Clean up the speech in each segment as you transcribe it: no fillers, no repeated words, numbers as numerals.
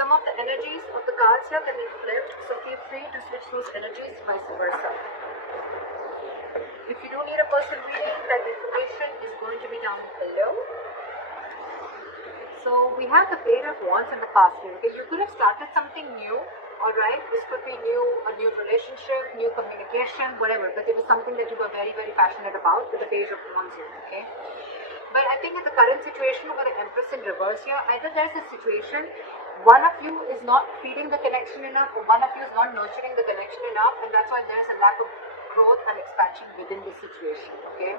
Some of the energies of the cards here can be flipped, so feel free to switch those energies, vice versa. If you do need a personal reading, that information is going to be down below. So we have the Page of Wands in the past here. Okay, you could have started something new, alright? This could be new, a new relationship, new communication, whatever. But it was something that you were very, very passionate about with the Page of Wands here, okay? But I think in the current situation with the Empress in reverse here, either there's a situation, one of you is not feeding the connection enough, or one of you is not nurturing the connection enough, and that's why there's a lack of growth and expansion within this situation, okay?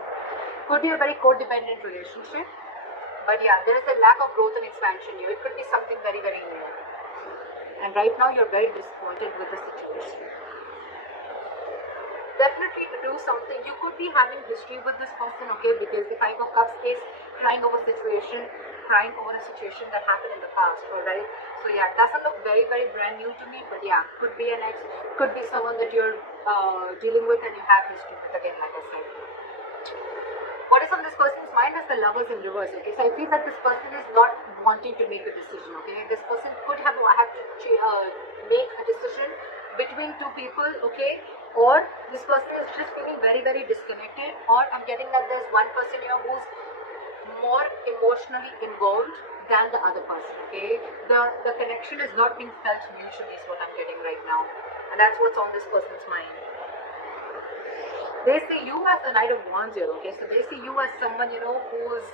Could be a very codependent relationship, but yeah, there is a lack of growth and expansion here. It could be something very, very new. And right now you're very disappointed with the situation. Definitely to do something. You could be having history with this person, okay, because the Five of Cups is crying over a situation that happened in the past, alright? So yeah, it doesn't look very, very brand new to me, but yeah, could be an ex, could be someone that you're dealing with and you have history with, again, like I said. What is on this person's mind is the Lovers in reverse, okay? So I feel that this person is not wanting to make a decision, okay? This person could have to make a decision between two people, okay? Or this person is just feeling very, very disconnected, or I'm getting that there's one person here who's more emotionally involved than the other person, okay? The connection is not being felt mutually is what I'm getting right now. And that's what's on this person's mind. They see you as the Knight of Wands here, okay? So they see you as someone, you know, who's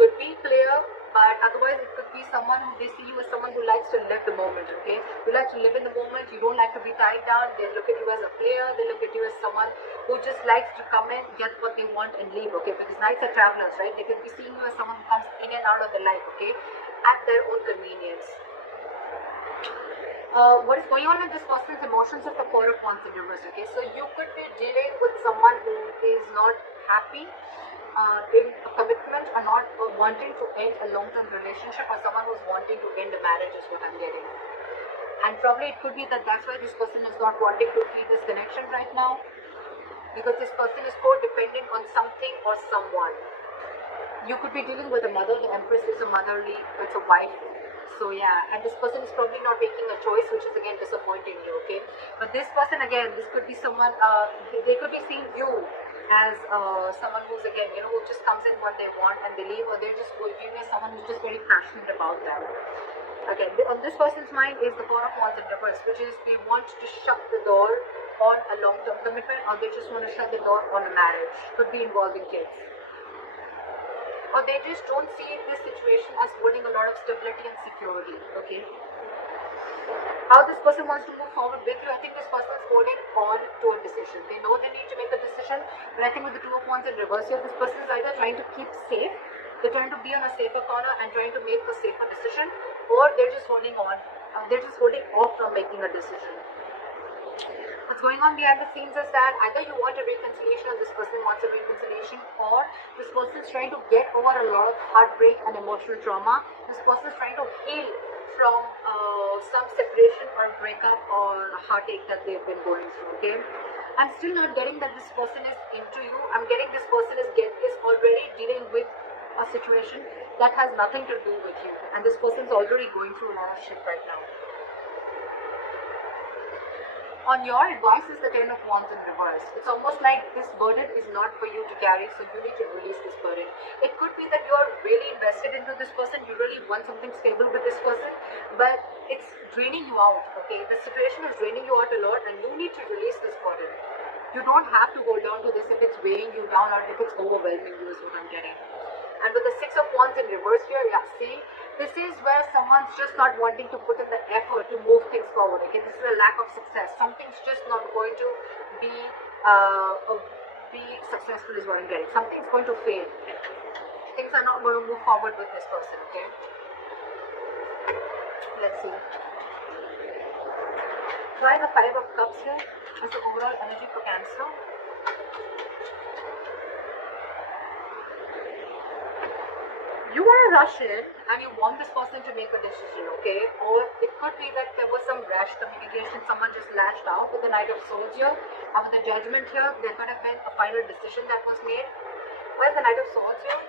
could be player, but otherwise it could be someone who they see you as someone who likes to live the moment, okay? You like to live in the moment, you don't like to be tied down. They look at you as a player, they look at you as someone who just likes to come in, get what they want and leave, okay? Because Knights are travelers, right? They could be seeing you as someone who comes in and out of their life, okay? At their own convenience. What is going on in this person's emotions of the Four of Wands in reverse, okay? So you could be dealing with someone who is not happy in a commitment or not wanting to end a long-term relationship, or someone who's wanting to end a marriage is what I'm getting. And probably it could be that that's why this person is not wanting to feel this connection right now, because this person is codependent on something or someone. You could be dealing with a mother. The Empress is a motherly, it's a wife. So yeah, and this person is probably not making a choice, which is again disappointing you, okay? But this person again, this could be someone, they could be seeing you as someone who's again, you know, who just comes in when they want and they leave, or they're just viewing as someone who's just very passionate about them. Again, on this person's mind is the Four of Wands in reverse, which is they want to shut the door on a long-term commitment, or they just want to shut the door on a marriage. Could be involving kids. Or they just don't see this situation as holding a lot of stability and security, okay? How this person wants to move forward with you, I think this person is holding on to a decision. They know they need to make a decision, but I think with the Two of Wands in reverse here, this person is either trying to keep safe, they're trying to be on a safer corner and trying to make a safer decision, or they're just holding on, they're just holding off from making a decision. What's going on behind the scenes is that either you want a reconciliation or this person wants a reconciliation, or this person is trying to get over a lot of heartbreak and emotional trauma. This person is trying to heal from some separation or breakup or heartache that they've been going through, okay? I'm still not getting that this person is into you. I'm getting this person is already dealing with a situation that has nothing to do with you, and this person is already going through a lot of shit right now. On your advice is the Ten of Wands in reverse. It's almost like this burden is not for you to carry, so you need to release this burden. It could be that you are really invested into this person, you really want something stable with this person, but it's draining you out, okay? The situation is draining you out a lot and you need to release this burden. You don't have to hold on to this if it's weighing you down or if it's overwhelming you is what I'm getting. And with the Six of Wands in reverse here, yeah, see, this is where someone's just not wanting to put in the effort to move things forward, okay? This is a lack of success. Something's just not going to be successful is what I'm getting. Something's going to fail. Things are not going to move forward with this person, okay? Let's see. Try the Five of Cups here as the overall energy for Cancer. You want to rush in and you want this person to make a decision, okay? Or it could be that there was some rash communication, someone just lashed out with the Knight of Swords here, and with the Judgment here, there could have been a final decision that was made. Where's the Knight of Swords here?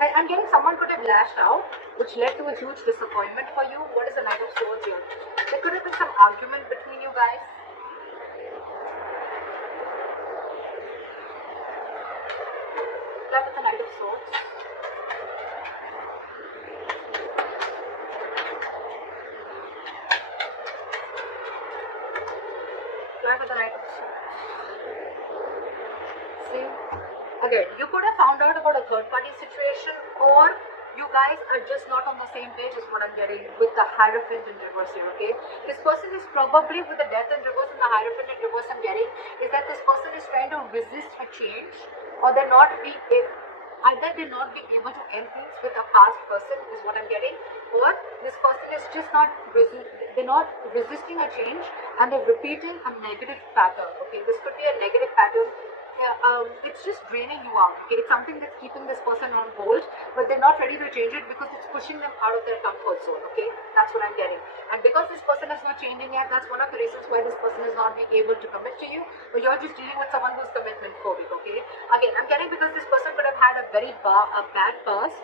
I'm getting someone could have lashed out, which led to a huge disappointment for you. What is the Knight of Swords here? There could have been some argument between you guys. Left with the Knight of Swords. Left with the Knight of Swords. See? Again, you could have found out about a third party situation, or you guys are just not on the same page is what I'm getting with the Hierophant in reverse here, okay? This person is probably with the Death in reverse and the Hierophant in reverse I'm getting is that this person is trying to resist a change, or they're not be either they're not being able to end things with a past person is what I'm getting, or this person is just not they're not resisting a change and they're repeating a negative pattern, okay? This could be a negative pattern. It's just draining you out, okay? It's something that's keeping this person on hold, but they're not ready to change it because it's pushing them out of their comfort zone, okay? That's what I'm getting. And because this person is not changing yet, that's one of the reasons why this person is not being able to commit to you, but you're just dealing with someone who's commitment phobic, okay? Again, I'm getting because this person could have had a very bad past,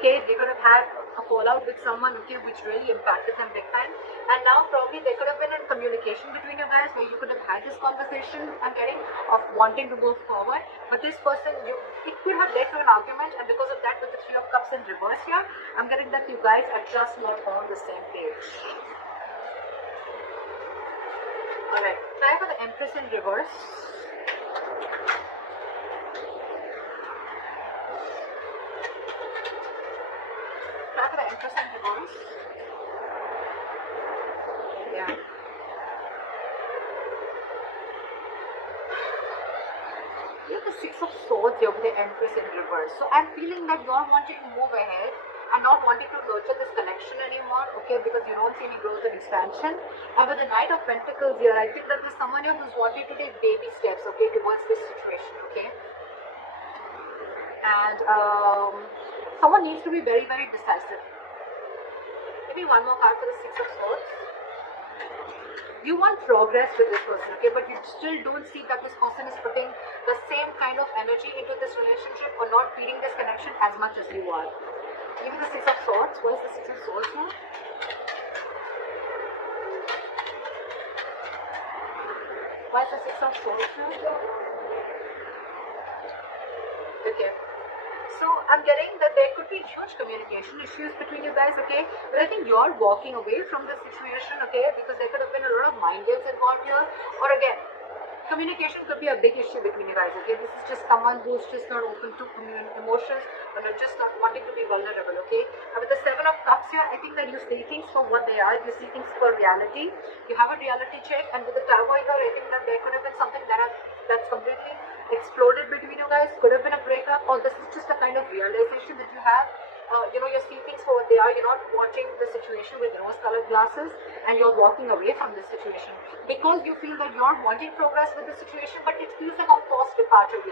okay? They could have had a fallout with someone, okay, which really impacted them big time, and now probably there could have been a communication between you guys where you could have had this conversation, I'm getting, of wanting to move forward, but this person, it could have led to an argument, and because of that, with the Three of Cups in reverse here, I'm getting that you guys are just not on the same page. Alright, try for the Empress in reverse. Try for the Empress in reverse. Yeah. You have the Six of Swords here with the Empress in reverse. So I'm feeling that you're wanting to move ahead and not wanting to nurture this connection anymore, okay, because you don't see any growth and expansion. And with the Knight of Pentacles here, I think that there's someone here who's wanting to take baby steps, okay, towards this situation, okay. And someone needs to be very, very decisive. Maybe one more card for the Six of Swords. You want progress with this person, okay, but you still don't see that this person is putting the same kind of energy into this relationship or not feeding this connection as much as you are. Give me the Six of Swords. What is the Six of Swords here? Why is the Six of Swords here? Okay. So I'm getting that there could be huge communication issues between you guys, okay? But I think you're walking away from the situation, okay? Because there could have been a lot of mind games involved here. Or again, communication could be a big issue between you guys, okay? This is just someone who's just not open to emotions or not just not wanting to be vulnerable, okay? And with the Seven of Cups here, I think that you see things for what they are. You see things for reality. You have a reality check. And with the Tower here, I think that there could have been something that's completely exploded between you guys. Could have been a breakup, or this is just a kind of realization that you have. You see things for what they are. You're not watching the situation with rose-colored glasses, and you're walking away from this situation because you feel that you're wanting progress with the situation, but it feels like a forced departure.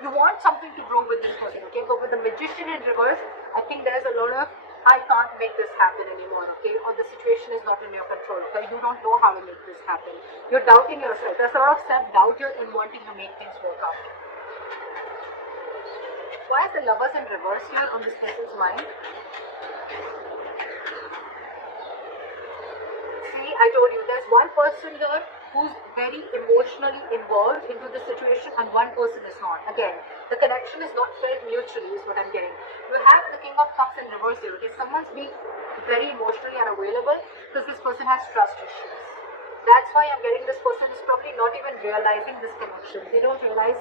You want something to grow with this person, okay? But with the Magician in reverse, I think there's a lot of I can't make this happen anymore, okay? Or the situation is not in your control, okay? You don't know how to make this happen. You're doubting yourself. There's a lot of self-doubt here in wanting to make things work out. Why is the Lovers in reverse here on this person's mind? See, I told you, there's one person here who's very emotionally involved into the situation and one person is not. Again, the connection is not felt mutually is what I'm getting. You have the King of Cups in reverse here, okay? Someone's being very emotionally unavailable because this person has trust issues. That's why I'm getting this person is probably not even realizing this connection. They don't realize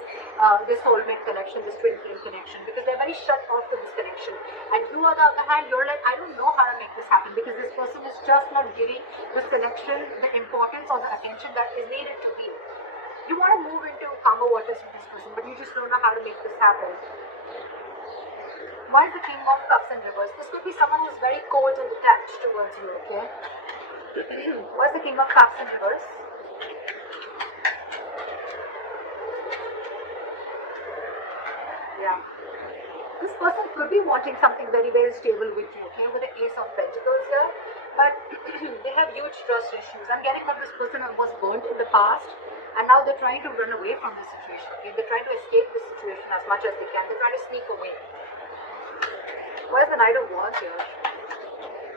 this soulmate connection, this twin flame connection, because they're very shut off to this connection. And you, on the other hand, you're like, I don't know how to make this happen because this person is just not giving this connection the importance or the attention that is needed to be. You want to move into calmer waters with this person, but you just don't know how to make this happen. Why is the King of Cups in reverse? This could be someone who's very cold and detached towards you, okay? What's the King of Cups in reverse? Yeah. This person could be wanting something very, very stable with you, okay? With the Ace of Pentacles here. But they have huge trust issues. I'm getting that this person was burnt in the past and now they're trying to run away from this situation, okay? They're trying to escape this situation as much as they can. They're trying to sneak away. What is the Knight of Wands here?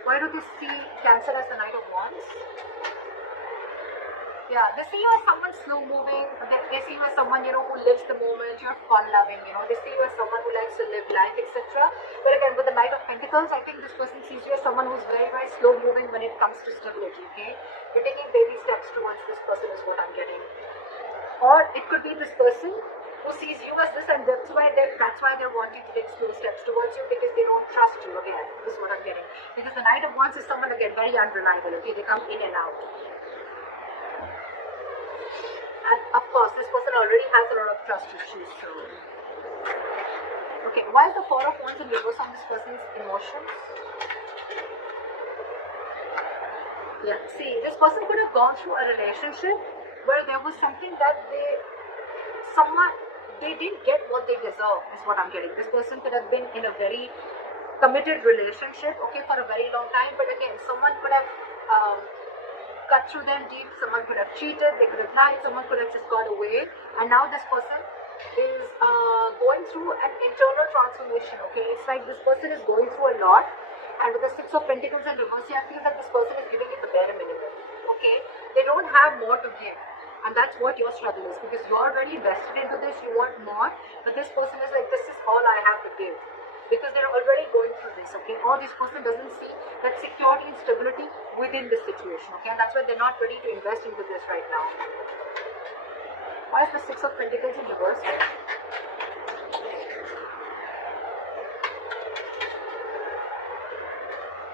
Why do they see Cancer as the Knight of Wands? Yeah, they see you as someone slow moving, they see you as someone, who lives the moment, you're fun loving, they see you as someone who likes to live life, etc. But again, with the Knight of Pentacles, I think this person sees you as someone who's very, very slow moving when it comes to stability, okay? You're taking baby steps towards this person is what I'm getting. Or it could be this person who sees you as this, and that's why they're wanting to take slow steps towards you, because they don't trust you. Again, this is what I'm getting. Because the Knight of Wands is someone, again, very unreliable, okay? They come in and out. And of course, this person already has a lot of trust issues. So, okay, why is the Four of Wands in reverse on this person's emotions? Yeah, see, this person could have gone through a relationship where there was something that they didn't get what they deserve, is what I'm getting. This person could have been in a very committed relationship, okay, for a very long time, but again, someone could have cut through them deep, someone could have cheated, they could have lied, someone could have just got away, and now this person is going through an internal transformation, okay? It's like this person is going through a lot, and with the Six of Pentacles in reverse, I feel that this person is giving it the bare minimum, okay? They don't have more to give, and that's what your struggle is, because you're already invested into this, you want more, but this person is like, this is all I have to give, because they're already going through this, okay? Or this person doesn't see that security and stability within this situation, okay? And that's why they're not ready to invest into this right now. Why is the Six of Pentacles in reverse?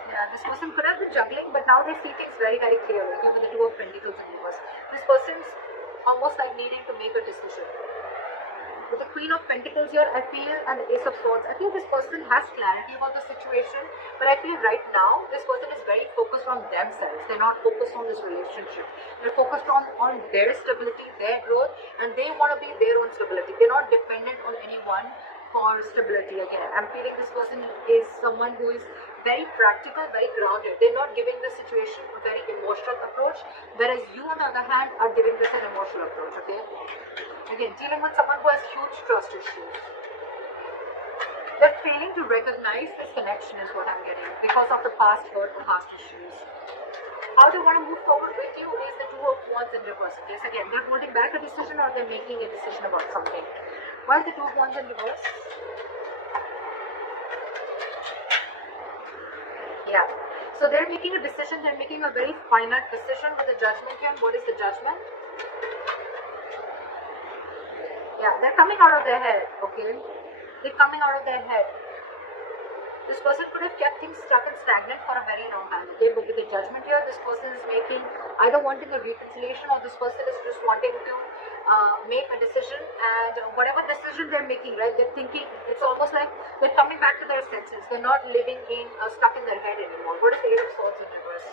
Yeah, this person could have been juggling, but now they see things very, very clearly, okay? With the Two of Pentacles in reverse. This person's almost like needing to make a decision. With the Queen of Pentacles here, I feel, and the Ace of Swords, I feel this person has clarity about the situation, but I feel right now, this person is very focused on themselves. They're not focused on this relationship. They're focused on their stability, their growth, and they want to be their own stability. They're not dependent on anyone for stability. Again, I'm feeling this person is someone who is very practical, very grounded. They're not giving the situation a very emotional approach, whereas you, on the other hand, are giving this an emotional approach, okay? Again, dealing with someone who has huge trust issues. They're failing to recognize this connection is what I'm getting because of the past hurt or past issues. How they want to move forward with you is the Two of Wands in reverse. Okay, so again, they're holding back a decision or they're making a decision about something. Why is the Two of Wands in reverse? Yeah. So they're making a decision, they're making a very final decision with the Judgment here. And what is the Judgment? Yeah, they're coming out of their head, okay? They're coming out of their head. This person could have kept things stuck and stagnant for a very long time, okay? But with the Judgment here, this person is making, either wanting a reconciliation or this person is just wanting to make a decision, and whatever decision they're making, right, they're thinking, it's almost like they're coming back to their senses. They're not living in, stuck in their head anymore. What is the Eight of Swords in reverse?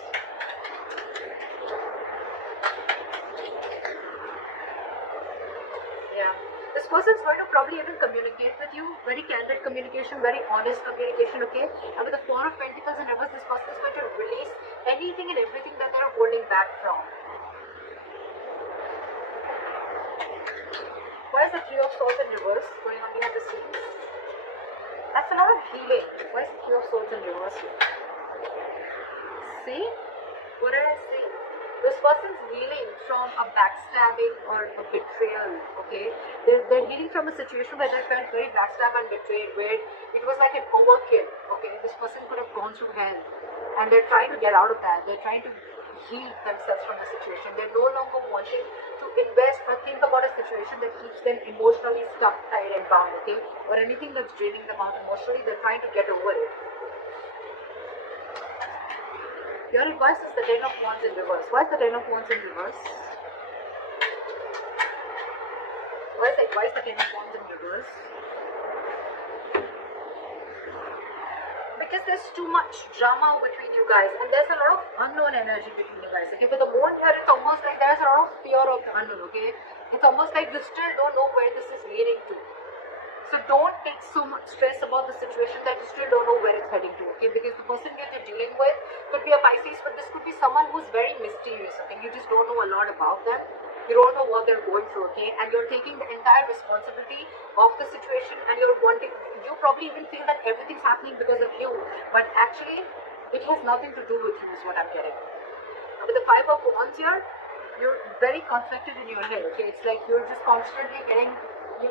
Yeah. This person is going to probably even communicate with you, very candid communication, very honest communication, okay? And with the Four of Pentacles in reverse, this person is going to release anything and everything that they're holding back from. Why is the Three of Swords in reverse going on behind the scenes? That's a lot of healing. Why is the Three of Swords in reverse here? See? What did I say? This person's healing from a backstabbing or a betrayal, okay? They're healing from a situation where they felt very backstabbed and betrayed, where it was like an overkill, okay? This person could have gone through hell, and they're trying to get out of that. They're trying to heal themselves from the situation. They're no longer wanting to invest or think about a situation that keeps them emotionally stuck, tied and bound, okay? Or anything that's draining them out emotionally. They're trying to get over it. Your advice is the Ten of Wands in reverse. Why is the Ten of Wands in reverse? Why is the Ten of Wands in reverse? Because there's too much drama between you guys, and there's a lot of unknown energy between you guys, okay? But the Moon here, it's almost like there's a lot of fear of the unknown, okay? It's almost like you still don't know where this is leading to. So don't take so much stress about the situation that you still don't know where it's heading to, okay? Because the person that you're dealing with could be a Pisces, but this could be someone who's very mysterious, okay? You just don't know a lot about them. You don't know what they're going through, okay? And you're taking the entire responsibility of the situation, and you're wanting, you probably even feel that everything's happening because of you. But actually, It has nothing to do with you is what I'm getting. With the Five of Wands here, you're very conflicted in your head, okay? It's like you're just constantly getting,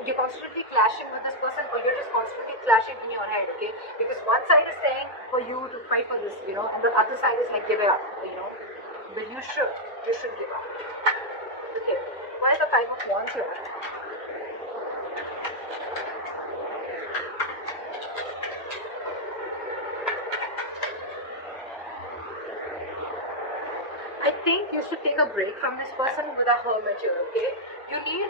you're constantly clashing with this person, or you're just constantly clashing in your head, okay? Because one side is saying for you to fight for this, you know, and the other side is like, give it up, you know? But you should give up. Okay, why is the Five of Wands here? I think you should take a break from this person with a hermit here, okay? You need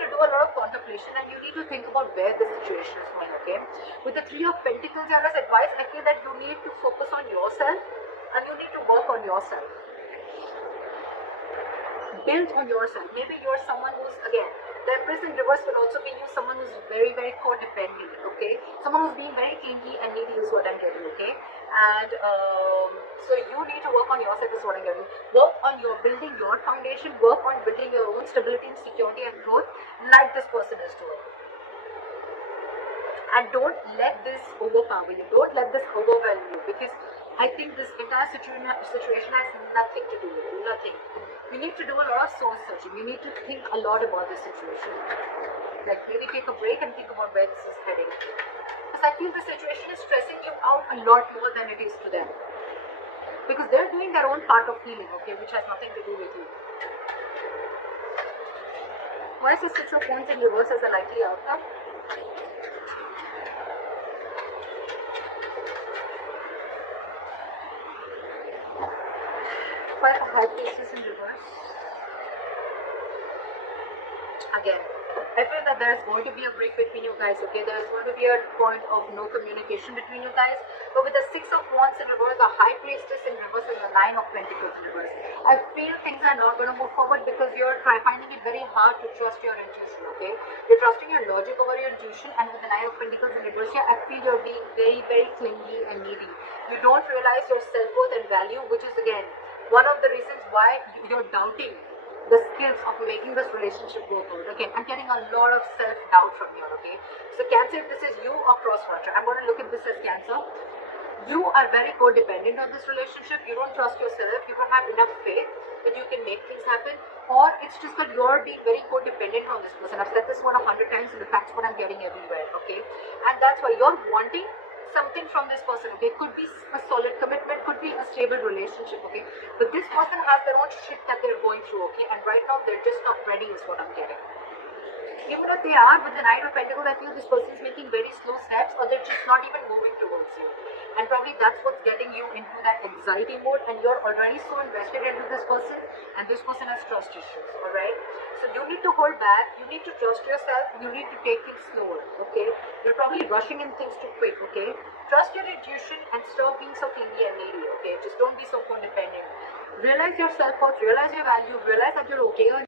to do a lot of contemplation, and you need to think about where the situation is going, okay? With the Three of Pentacles here as advice, I feel that you need to focus on yourself, and you need to work on yourself. Build on yourself. Maybe you're someone who's, again, the Empress in reverse would also be you, someone who's very, very codependent, okay? Someone who's being very clingy and needy is what I'm getting, okay? And so you need to work on yourself is what I'm getting. Work on your building your foundation, work on building your own stability and security and growth like this person is doing. And don't let this overpower you. Don't let this overwhelm you, because I think this entire situation has nothing to do with you. Nothing. You need to do a lot of soul searching. You need to think a lot about this situation. Like maybe take a break and think about where this is heading. Because I feel the situation is stressing you out a lot more than it is to them. Because they're doing their own part of healing, okay, which has nothing to do with you. Why is the Six of Wands in reverse as a likely outcome? Why the High Priestess in reverse? Again, I feel that there is going to be a break between you guys, okay? There is going to be a point of no communication between you guys. But with the Six of Wands in reverse, the High Priestess in reverse, and the Nine of Pentacles in reverse, I feel things are not going to move forward because you're finding it very hard to trust your intuition, okay? You're trusting your logic over your intuition, and with the Nine of Pentacles in reverse here, I feel you're being very, very clingy and needy. You don't realize your self-worth and value, which is, again, one of the reasons why you're doubting the skills of making this relationship go good. Okay, I'm getting a lot of self-doubt from here, okay? So Cancer, if this is you or cross-watcher, I'm going to look at this as Cancer. You are very codependent on this relationship. You don't trust yourself. You don't have enough faith that you can make things happen. Or it's just that you're being very codependent on this person. I've said this one 100 times, and that's what I'm getting everywhere, okay? And that's why you're wanting something from this person, okay? Could be a solid commitment, could be a stable relationship, okay? But this person has their own shit that they're going through, okay? And right now they're just not ready is what I'm getting. Even if they are, with the Knight of Pentacles, I feel this person is making very slow steps, or they're just not even moving towards you. And probably that's what's getting you into that anxiety mode, and you're already so invested into this person, and this person has trust issues, alright? So you need to hold back, you need to trust yourself, you need to take things slower, okay? You're probably rushing in things too quick, okay? Trust your intuition and stop being so clingy and needy, okay? Just don't be so codependent. Realize your self-worth, realize your value, realize that you're okay on